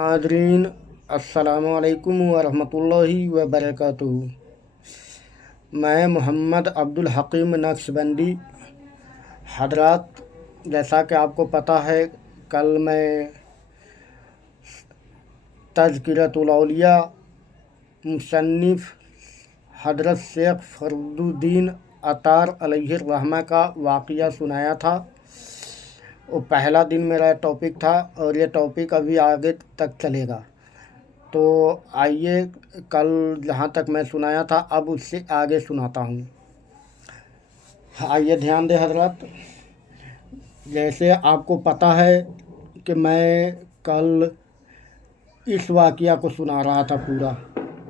Nadreen, अस्सलामु अलैकुम वरहमतुल्लाहि वबरकातुहू। मैं मोहम्मद अब्दुल हकीम नक्शबंदी। हजरात, जैसा कि आपको पता है, कल मैं तज़किरतुल औलिया मुसन्निफ़ हज़रत शेख फरीदुद्दीन अतार अलैहिर्रहमा का वाक़या सुनाया था। वो पहला दिन मेरा टॉपिक था और ये टॉपिक अभी आगे तक चलेगा। तो आइए, कल जहाँ तक मैं सुनाया था अब उससे आगे सुनाता हूँ। आइए ध्यान दें हजरत। जैसे आपको पता है कि मैं कल इस वाक़या को सुना रहा था पूरा,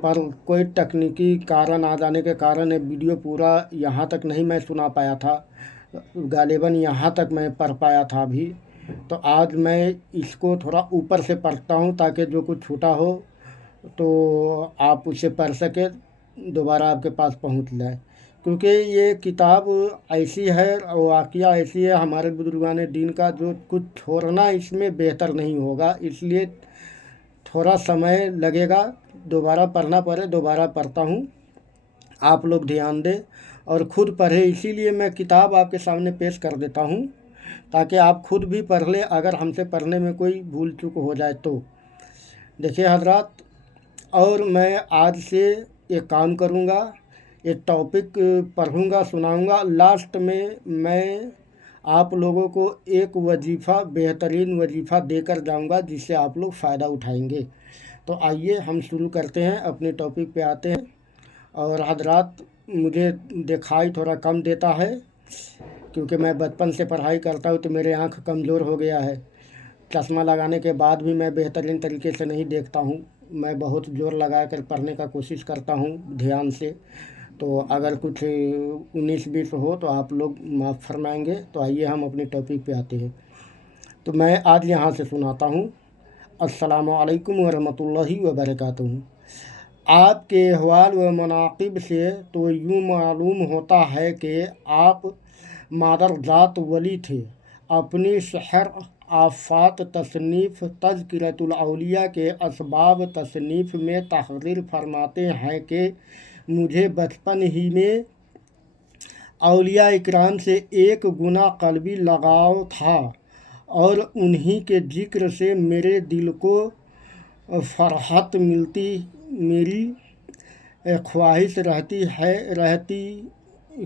पर कोई तकनीकी कारण आ जाने के कारण ये वीडियो पूरा यहाँ तक नहीं मैं सुना पाया था। गालिबन यहाँ तक मैं पढ़ पाया था अभी। तो आज मैं इसको थोड़ा ऊपर से पढ़ता हूँ ताकि जो कुछ छूटा हो तो आप उसे पढ़ सके, दोबारा आपके पास पहुँच जाए। क्योंकि ये किताब ऐसी है और वाक़या ऐसी है हमारे बुजुर्गान दीन का, जो कुछ छोड़ना इसमें बेहतर नहीं होगा। इसलिए थोड़ा समय लगेगा, दोबारा पढ़ना पड़े, दोबारा पढ़ता हूँ। आप लोग ध्यान दें और ख़ुद पढ़े, इसीलिए मैं किताब आपके सामने पेश कर देता हूँ ताकि आप खुद भी पढ़ लें अगर हमसे पढ़ने में कोई भूल चूक हो जाए तो। देखिए हजरात, और मैं आज से एक काम करूँगा, एक टॉपिक पढ़ूँगा, सुनाऊँगा। लास्ट में मैं आप लोगों को एक वजीफ़ा, बेहतरीन वजीफ़ा देकर जाऊँगा जिससे आप लोग फ़ायदा उठाएंगे। तो आइए हम शुरू करते हैं, अपने टॉपिक पे आते हैं। और हजरात, मुझे दिखाई थोड़ा कम देता है क्योंकि मैं बचपन से पढ़ाई करता हूँ तो मेरे आँख कमज़ोर हो गया है। चश्मा लगाने के बाद भी मैं बेहतरीन तरीके से नहीं देखता हूँ। मैं बहुत ज़ोर लगा कर पढ़ने का कोशिश करता हूँ ध्यान से। तो अगर कुछ 19-20 हो तो आप लोग माफ़ फरमाएंगे। तो आइए हम अपने टॉपिक पे आते हैं। तो मैं आज यहाँ से सुनाता हूँ। अस्सलामु अलैकुम वरहमतुल्लाहि वबरकातुहू। आपके अहवाल व मनाक़िब से तो यूँ मालूम होता है कि आप मादरजात वली थे। अपनी शहर आफ़ात तसनीफ़ तज़किरतुल औलिया के असबाब तसनीफ़ में तहरीर फरमाते हैं कि मुझे बचपन ही में औलिया इकराम से एक गुना क़ल्बी लगाव था और उन्हीं के ज़िक्र से मेरे दिल को फ़रहत मिलती। मेरी ख्वाहिश रहती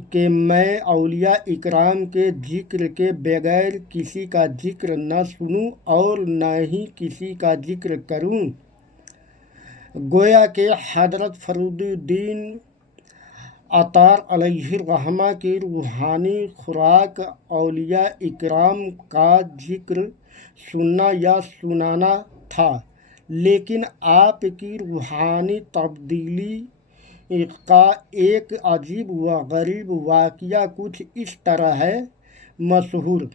कि मैं औलिया इकराम के ज़िक्र के बगैर किसी का ज़िक्र न सुनूं और न ही किसी का ज़िक्र करूं। गोया कि हज़रत फरीदुद्दीन अतार अलैहिर्रहमा की रूहानी खुराक औलिया इकराम का ज़िक्र सुनना या सुनाना था। लेकिन आपकी रूहानी तब्दीली का एक अजीब व गरीब वाक़या कुछ इस तरह है मशहूर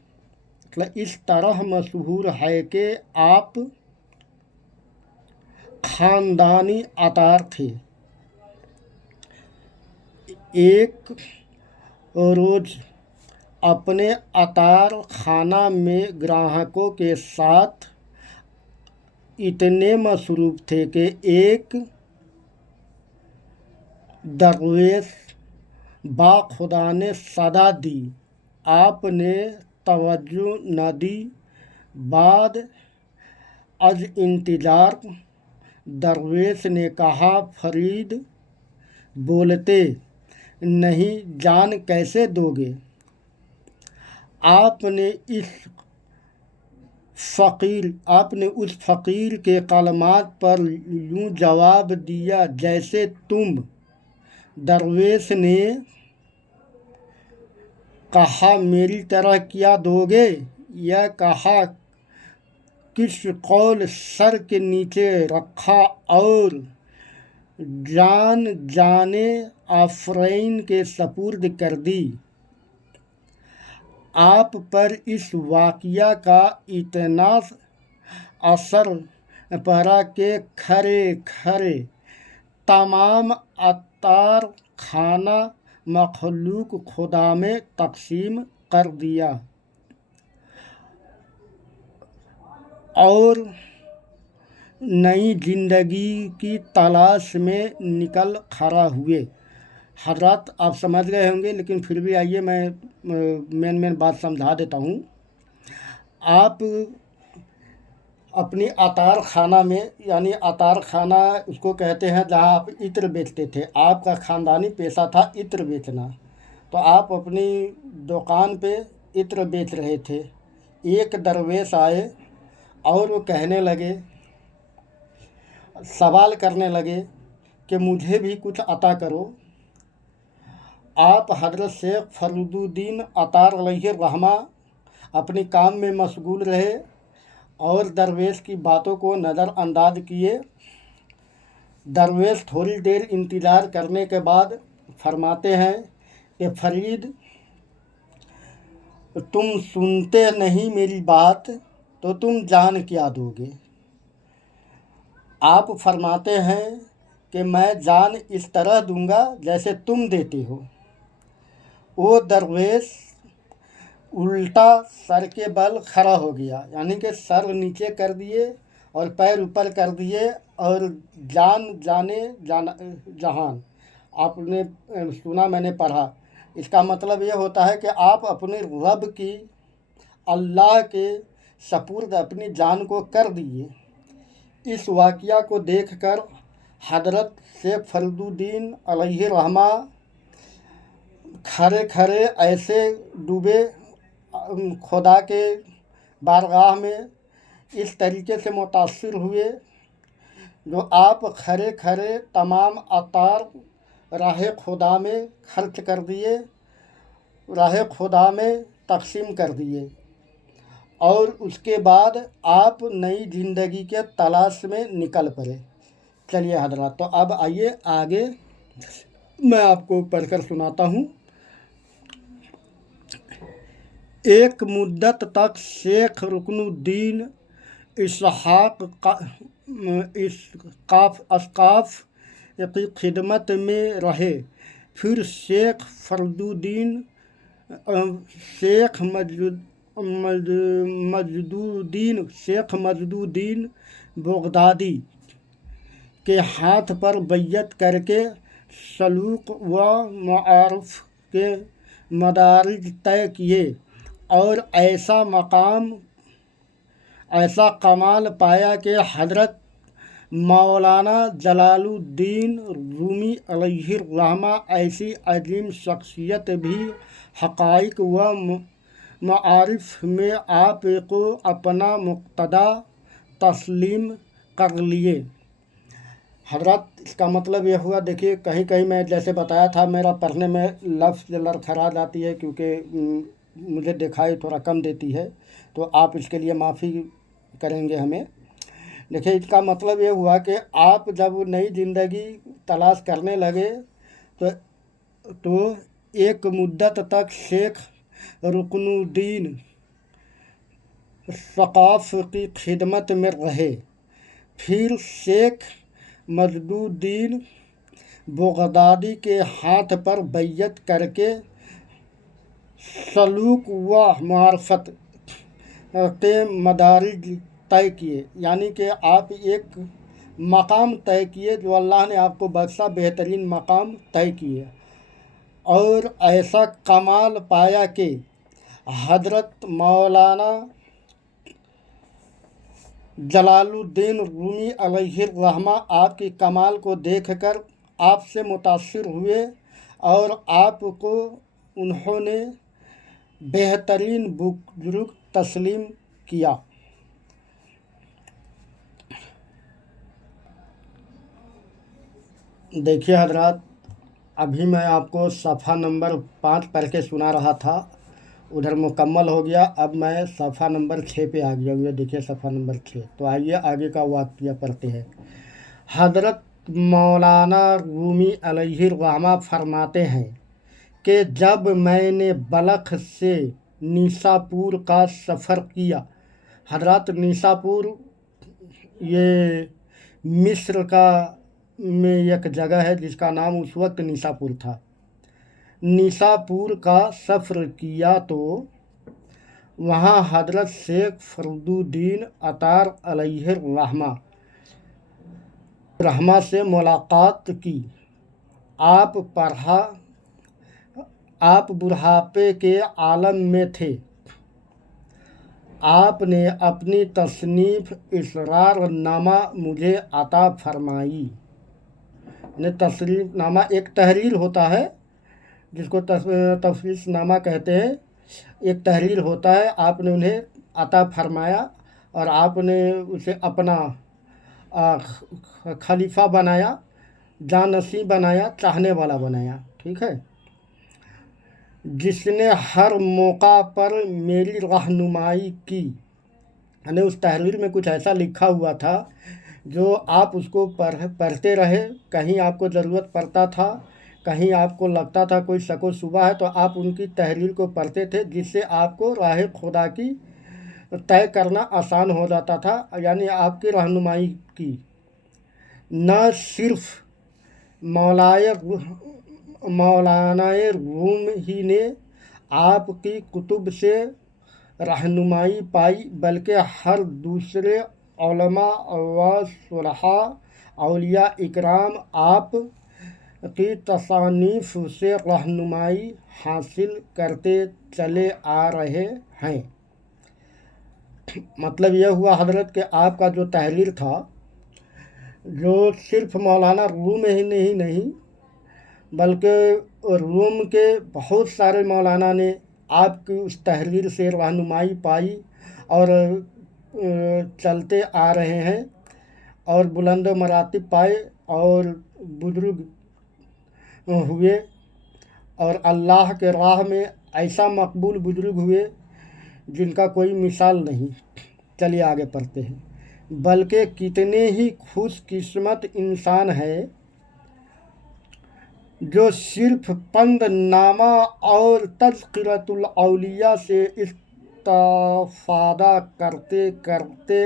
है कि आप ख़ानदानी अतार थे। एक रोज़ अपने अतार खाना में ग्राहकों के साथ इतने मसरूफ़ थे कि एक दरवेश बाखुदा ने सदा दी। आपने तवज्जो न दी। बाद अज इंतज़ार दरवेश ने कहा, फरीद बोलते नहीं, जान कैसे दोगे? आपने उस फ़कीर के कलमात पर यूँ जवाब दिया जैसे तुम। दरवेश ने कहा, मेरी तरह क्या दोगे? यह कहा, किस कौल सर के नीचे रखा और जान जाने आफरीन के सपुर्द कर दी। आप पर इस वाक़या का इतना असर पड़ा कि खरे खरे तमाम अतार खाना मखलूक खुदा में तकसीम कर दिया और नई ज़िंदगी की तलाश में निकल खड़ा हुए। हज़रात आप समझ गए होंगे, लेकिन फिर भी आइए मैं मेन बात समझा देता हूँ। आप अपनी अतार खाना में, यानी अतार खाना उसको कहते हैं जहाँ आप इत्र बेचते थे, आपका ख़ानदानी पेशा था इत्र बेचना, तो आप अपनी दुकान पे इत्र बेच रहे थे। एक दरवेश आए और वो कहने लगे, सवाल करने लगे कि मुझे भी कुछ अता करो। आप हज़रत शेख फरीदुद्दीन अतार अलैहिर्रहमा अपनी काम में मशगूल रहे और दरवेश की बातों को नज़रअंदाज किए। दरवेश थोड़ी देर इंतज़ार करने के बाद फरमाते हैं कि फरीद, तुम सुनते नहीं मेरी बात तो तुम जान क्या दोगे। आप फरमाते हैं कि मैं जान इस तरह दूंगा जैसे तुम देते हो। वो दरवेश उल्टा सर के बल खड़ा हो गया, यानी कि सर नीचे कर दिए और पैर ऊपर कर दिए और जान जाने जाना जहान। आपने सुना, मैंने पढ़ा, इसका मतलब ये होता है कि आप अपने रब की, अल्लाह के सपुर्द अपनी जान को कर दिए। इस वाक़या को देखकर हज़रत शेख फरीदुद्दीन अलैहिर्रहमा खड़े खड़े ऐसे डूबे खुदा के बारगाह में, इस तरीके से मुतासिर हुए जो आप खड़े खड़े तमाम अतार राह खुदा में खर्च कर दिए, राह खुदा में तकसीम कर दिए, और उसके बाद आप नई ज़िंदगी के तलाश में निकल पड़े। चलिए हज़रात, तो अब आइए आगे मैं आपको पढ़कर सुनाता हूँ। एक मुद्दत तक शेख रुकनुद्दीन इसहाक़ अस्काफ़ की खिदमत में रहे। फिर शेख फरीदुद्दीन, शेख मजदुद्दीन बगदादी के हाथ पर बैयत करके सलूक व मारिफ के मदारिज तय किए और ऐसा कमाल पाया कि हज़रत मौलाना जलालुद्दीन रूमी अलैहिर्रहमा ऐसी अजीम शख्सियत भी हक़ाइक़ व मारिफ में आप को अपना मुक़्तदा तस्लीम कर लिए। हज़रत इसका मतलब ये हुआ, देखिए कहीं कहीं मैं जैसे बताया था मेरा पढ़ने में लफ्ज़ लड़खड़ा जाती है, क्योंकि मुझे दिखाई थोड़ा कम देती है, तो आप इसके लिए माफ़ी करेंगे हमें। देखिए इसका मतलब ये हुआ कि आप जब नई ज़िंदगी तलाश करने लगे तो एक मुद्दत तक शेख रुकनुद्दीन सक़ाफ़ की खिदमत में रहे। फिर शेख मजदुद्दीन बगदादी के हाथ पर बैयत करके सलूक व मार्फत के मदारिज तय किए, यानी कि आप एक मकाम तय किए जो अल्लाह ने आपको बख्शा, बेहतरीन मकाम तय किए, और ऐसा कमाल पाया कि हज़रत मौलाना जलालुद्दीन रूमी अलैहिर्रहमा आपकी कमाल को देखकर आपसे मुतासिर हुए और आपको उन्होंने बेहतरीन बुजुर्ग तस्लीम किया। देखिए हज़रात, अभी मैं आपको सफ़ा नंबर 5 पढ़ के सुना रहा था, उधर मुकम्मल हो गया। अब मैं सफ़ा नंबर 6 पे आ गया हूँ। ये देखिए सफ़ा नंबर 6। तो आइए आगे का वाक़या पढ़ते हैं। हज़रत मौलाना रूमी अलैहिर्रहमा फरमाते हैं कि जब मैंने बलख से निसापुर का सफ़र किया, हज़रत निसापुर ये मिस्र का में एक जगह है जिसका नाम उस वक्त निसापुर था। निसापुर का सफ़र किया तो वहाँ हज़रत शेख फरीदुद्दीन अतार अलैहिर्रहमा रहमा से मुलाकात की। आप बुढ़ापे के आलम में थे। आपने अपनी तसनीफ़ इसरारनामा मुझे अता फरमाई। यानी तसनीफ़नामा एक तहरीर होता है जिसको तफवीज़नामा कहते हैं। एक तहरीर होता है, आपने उन्हें अता फरमाया और आपने उसे अपना खलीफा बनाया, जानसी बनाया, चाहने वाला बनाया। ठीक है। जिसने हर मौका पर मेरी रहनुमाई की। यानी उस तहरीर में कुछ ऐसा लिखा हुआ था जो आप उसको पढ़ते रहे। कहीं आपको ज़रूरत पड़ता था, कहीं आपको लगता था कोई शक शुबा है, तो आप उनकी तहरीर को पढ़ते थे, जिससे आपको राह खुदा की तय करना आसान हो जाता था। यानी आपकी रहनुमाई की। न सिर्फ मौलाना रूम ही ने आपकी कुतुब से रहनुमाई पाई, बल्कि हर दूसरे उलमा व सुलहा औलिया इकराम आप की तसानीफ से रहनुमाई हासिल करते चले आ रहे हैं। मतलब यह हुआ हज़रत कि आपका जो तहरीर था, जो सिर्फ मौलाना रूम ही नहीं बल्कि रूम के बहुत सारे मौलाना ने आपकी उस तहरीर से रहनुमाई पाई और चलते आ रहे हैं और बुलंद मरातिब पाए और बुजुर्ग हुए और अल्लाह के राह में ऐसा मकबूल बुजुर्ग हुए जिनका कोई मिसाल नहीं। चलिए आगे पढ़ते हैं। बल्कि कितने ही खुशकिस्मत इंसान है जो सिर्फ पंदनामा और तज़किरतुल औलिया से इस्तिफ़ादा करते करते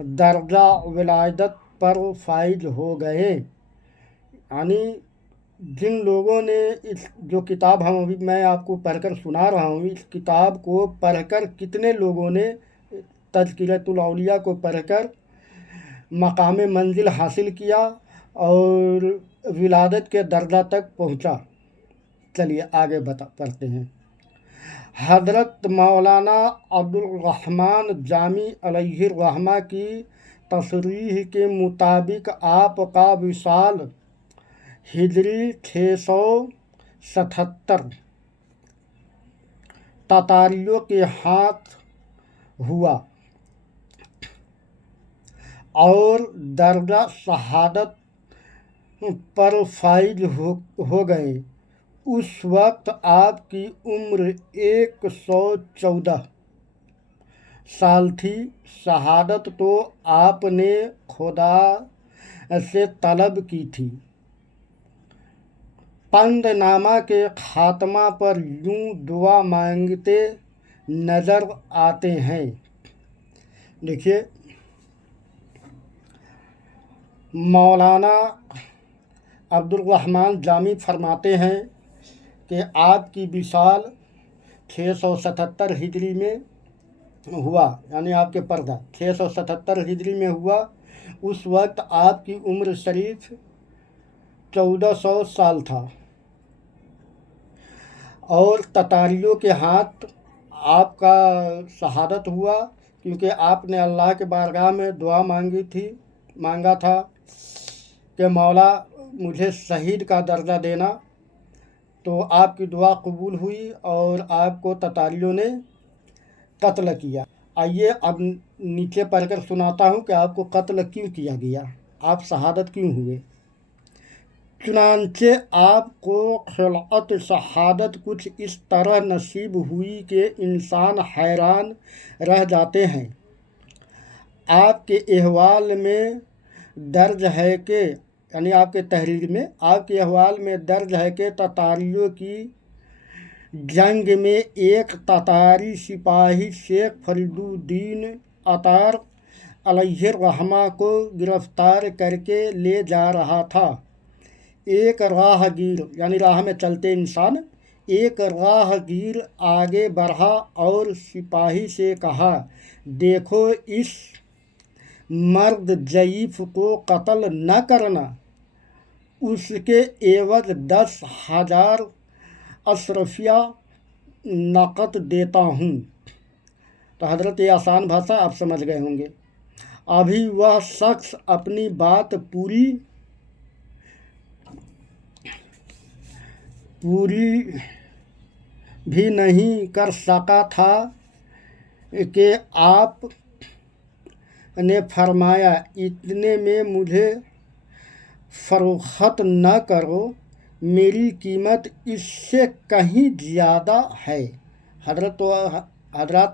दर्जा विलायत पर फाइज हो गए। यानी जिन लोगों ने इस जो किताब मैं आपको पढ़कर सुना रहा हूँ, इस किताब को पढ़कर कितने लोगों ने तज़किरतुल औलिया को पढ़कर मकाम मंजिल हासिल किया और विलादत के दर्जा तक पहुँचा। चलिए आगे पढ़ते हैं। हज़रत मौलाना अब्दुल रहमान जामी अलैहिर्रहमा की तसरीह के मुताबिक आपका विसाल हिजरी 677 तातारियों के हाथ हुआ और दर्जा शहादत पर फाइज हो गए। उस वक्त आपकी उम्र 114 साल थी। शहादत तो आपने खुदा से तलब की थी। पंदनामा के खात्मा पर यूं दुआ मांगते नज़र आते हैं। देखिए, मौलाना अब्दुल रहमान जामी फरमाते हैं कि आपकी विसाल 677 हिजरी में हुआ। यानी आपके पर्दा 677 हिजरी में हुआ। उस वक्त आपकी उम्र शरीफ 1400 साल था और ततारियों के हाथ आपका शहादत हुआ, क्योंकि आपने अल्लाह के बारगाह में दुआ मांगा था कि मौला मुझे शहीद का दर्जा देना। तो आपकी दुआ कबूल हुई और आपको ततारियों ने कत्ल किया। आइए अब नीचे पढ़कर सुनाता हूँ कि आपको कत्ल क्यों किया गया, आप शहादत क्यों हुए। चुनांचे आपको खिलअत शहादत कुछ इस तरह नसीब हुई कि इंसान हैरान रह जाते हैं। आपके अहवाल में दर्ज है कि यानी आपके तहरीर में आपके अहवाल में दर्ज है कि ततारियों की जंग में एक ततारी सिपाही शेख फरीदुद्दीन अतार अलैहिर्रहमा को गिरफ्तार करके ले जा रहा था। एक राहगीर यानी राह में चलते इंसान, एक राहगीर आगे बढ़ा और सिपाही से कहा, देखो इस मर्द ज़ईफ़ को कत्ल न करना, उसके एवज 10,000 अशरफिया नकद देता हूँ। तो हज़रत ये आसान भाषा आप समझ गए होंगे। अभी वह शख्स अपनी बात पूरी भी नहीं कर सका था कि आप ने फरमाया, इतने में मुझे फरोख्त न करो, मेरी कीमत इससे कहीं ज़्यादा है। हजरत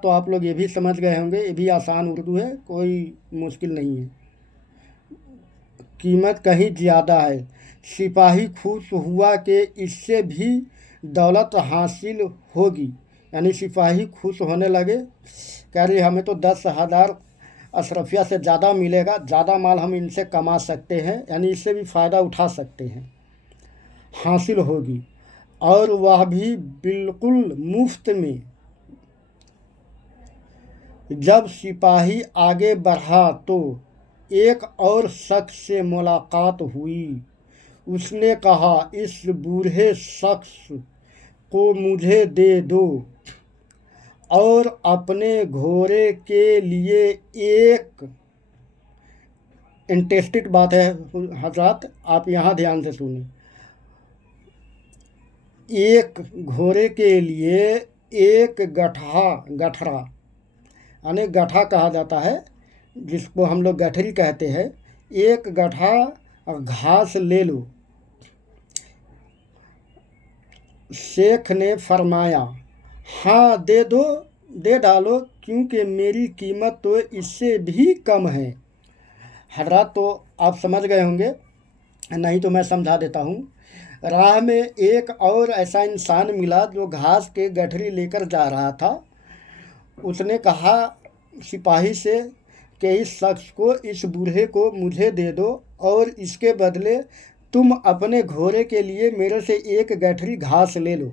तो आप लोग ये भी समझ गए होंगे, ये भी आसान उर्दू है, कोई मुश्किल नहीं है। कीमत कहीं ज़्यादा है। सिपाही खुश हुआ कि इससे भी दौलत हासिल होगी, यानी सिपाही खुश होने लगे, कह रही हमें तो 10,000 अशरफिया से ज़्यादा मिलेगा, ज़्यादा माल हम इनसे कमा सकते हैं, यानी इससे भी फ़ायदा उठा सकते हैं, हासिल होगी, और वह भी बिल्कुल मुफ्त में। जब सिपाही आगे बढ़ा तो एक और शख्स से मुलाकात हुई। उसने कहा, इस बूढ़े शख्स को मुझे दे दो और अपने घोड़े के लिए एक इंटरेस्टेड बात है हजरत, आप यहाँ ध्यान से सुनिए। एक घोड़े के लिए एक गठरा यानी गठा कहा जाता है, जिसको हम लोग गठरी कहते हैं, एक गठा घास ले लो। शेख ने फरमाया, हाँ दे डालो, क्योंकि मेरी कीमत तो इससे भी कम है। हजरत तो आप समझ गए होंगे, नहीं तो मैं समझा देता हूँ। राह में एक और ऐसा इंसान मिला जो घास के गठरी लेकर जा रहा था। उसने कहा सिपाही से कि इस शख्स को, इस बूढ़े को मुझे दे दो और इसके बदले तुम अपने घोड़े के लिए मेरे से एक गठरी घास ले लो।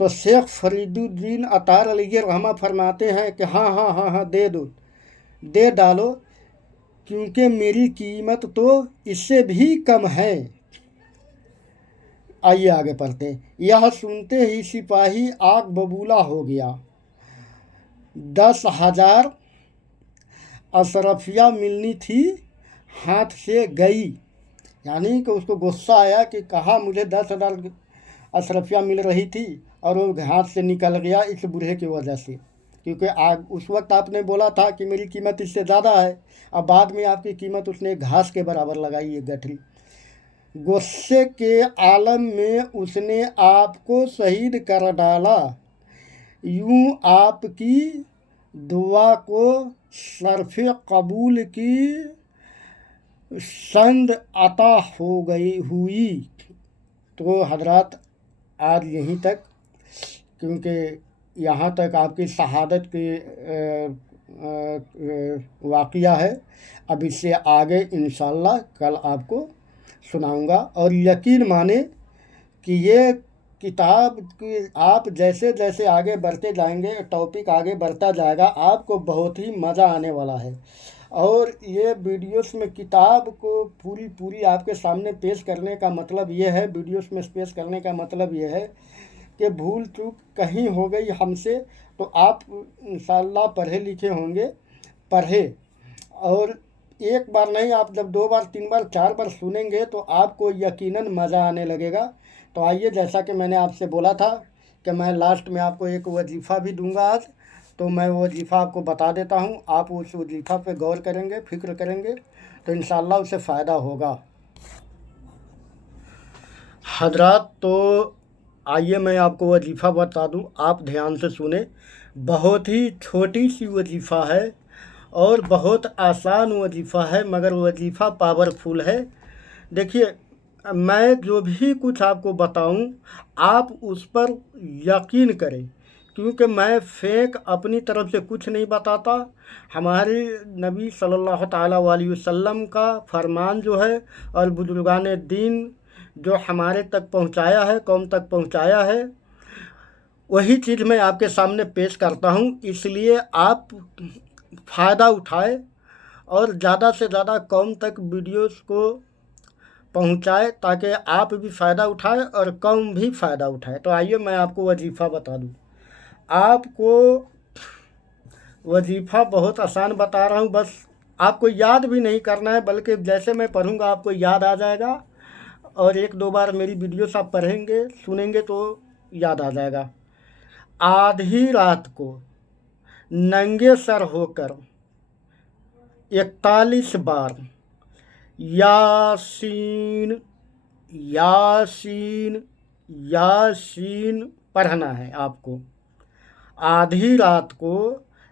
तो शेख फरीदुद्दीन अतार अलैहि रहमा फरमाते हैं कि हाँ दे डालो, क्योंकि मेरी कीमत तो इससे भी कम है। आइए आगे पढ़ते हैं। यह सुनते ही सिपाही आग बबूला हो गया। 10,000 अशरफिया मिलनी थी, हाथ से गई, यानी कि उसको गुस्सा आया कि कहा मुझे 10,000 अशरफिया मिल रही थी और वो हाथ से निकल गया इस बूढ़े की वजह से, क्योंकि उस वक्त आपने बोला था कि मेरी कीमत इससे ज़्यादा है, अब बाद में आपकी कीमत उसने घास के बराबर लगाई, एक गठरी। गुस्से के आलम में उसने आपको शहीद कर डाला। यूं आपकी दुआ को शर्फ कबूल की संद अता हुई। तो हजरत आज यहीं तक, क्योंकि यहाँ तक आपकी शहादत की वाक़या है। अब इससे आगे इंशाअल्लाह कल आपको सुनाऊंगा। और यकीन माने कि ये किताब की आप जैसे जैसे आगे बढ़ते जाएंगे, टॉपिक आगे बढ़ता जाएगा, आपको बहुत ही मज़ा आने वाला है। और ये वीडियोस में किताब को पूरी आपके सामने पेश करने का मतलब ये है, वीडियोस में पेश करने का मतलब ये है कि भूल चूक कहीं हो गई हमसे तो आप इंशाअल्लाह पढ़े लिखे होंगे, पढ़े, और एक बार नहीं, आप जब 2 बार 3 बार 4 बार सुनेंगे तो आपको यकीनन मज़ा आने लगेगा। तो आइए, जैसा कि मैंने आपसे बोला था कि मैं लास्ट में आपको एक वजीफ़ा भी दूंगा आज, तो मैं वो वजीफ़ा आपको बता देता हूँ। आप उस वजीफ़ा पे गौर करेंगे, फ़िक्र करेंगे, तो इंशाअल्लाह उससे फ़ायदा होगा। हजरात, तो आइए मैं आपको वजीफ़ा बता दूँ, आप ध्यान से सुने। बहुत ही छोटी सी वजीफ़ा है और बहुत आसान वजीफ़ा है, मगर वजीफ़ा पावरफुल है। देखिए, मैं जो भी कुछ आपको बताऊं, आप उस पर यकीन करें, क्योंकि मैं फेक अपनी तरफ से कुछ नहीं बताता। हमारे नबी सल्लल्लाहु ताला अलैहि वसल्लम का फरमान जो है और बुजुर्गान दीन जो हमारे तक पहुंचाया है, कौम तक पहुंचाया है, वही चीज़ मैं आपके सामने पेश करता हूं। इसलिए आप फ़ायदा उठाएं और ज़्यादा से ज़्यादा कौम तक वीडियोस को पहुंचाए ताकि आप भी फ़ायदा उठाए और कौम भी फ़ायदा उठाए। तो आइए मैं आपको वजीफ़ा बता दूं। आपको वजीफ़ा बहुत आसान बता रहा हूं, बस आपको याद भी नहीं करना है, बल्कि जैसे मैं पढ़ूंगा आपको याद आ जाएगा और एक दो बार मेरी वीडियोस आप पढ़ेंगे सुनेंगे तो याद आ जाएगा। आधी रात को नंगे सर होकर 41 बार यासीन यासीन यासीन पढ़ना है आपको। आधी रात को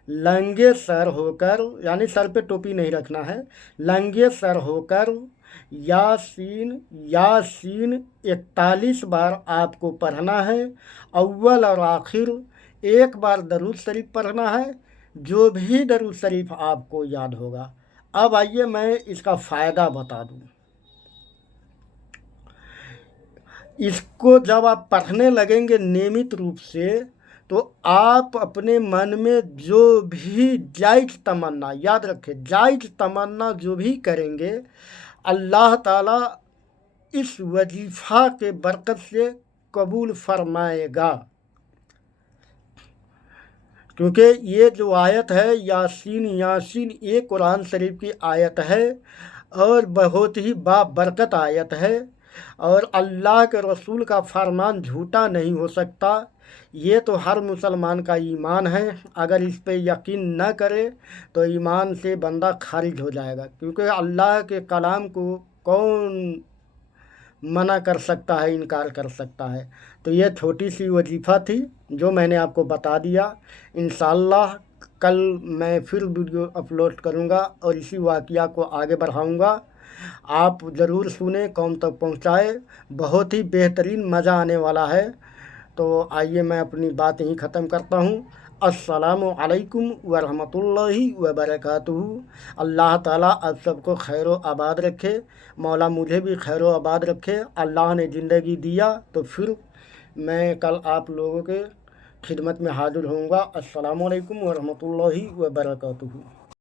नंगे सर होकर, यानी सर पे टोपी नहीं रखना है, नंगे सर होकर यासीन यासीन 41 बार आपको पढ़ना है। अव्वल और आखिर एक बार दरूद शरीफ पढ़ना है, जो भी दरूद शरीफ आपको याद होगा। अब आइए मैं इसका फ़ायदा बता दूं। इसको जब आप पढ़ने लगेंगे नियमित रूप से, तो आप अपने मन में जो भी जायज़ तमन्ना, याद रखें जायज़ तमन्ना जो भी करेंगे, अल्लाह ताला इस वजीफ़ा के बरकत से कबूल फरमाएगा। क्योंकि ये जो आयत है यासीन यासीन, ये कुरान शरीफ की आयत है और बहुत ही बाबरकत आयत है, और अल्लाह के रसूल का फरमान झूठा नहीं हो सकता। ये तो हर मुसलमान का ईमान है। अगर इस पे यकीन न करे तो ईमान से बंदा खारिज हो जाएगा, क्योंकि अल्लाह के कलाम को कौन मना कर सकता है, इनकार कर सकता है। तो ये छोटी सी वजीफ़ा थी जो मैंने आपको बता दिया। इंशाअल्लाह कल मैं फिर वीडियो अपलोड करूँगा और इसी वाक़या को आगे बढ़ाऊँगा। आप ज़रूर सुने, कौम तक पहुँचाए, बहुत ही बेहतरीन मज़ा आने वाला है। तो आइए मैं अपनी बात यहीं ख़त्म करता हूँ। अस्सलामु अलैकुम व रहमतुल्लाहि व बरकातुहू। अल्लाह ताला आप सबको खैरो आबाद रखे, मौला मुझे भी खैरो आबाद रखे। अल्लाह ने ज़िंदगी दिया तो फिर मैं कल आप लोगों के खिदमत में हाज़िर होऊंगा। अस्सलामु अलैकुम व रहमतुल्लाहि व बरकातुहू।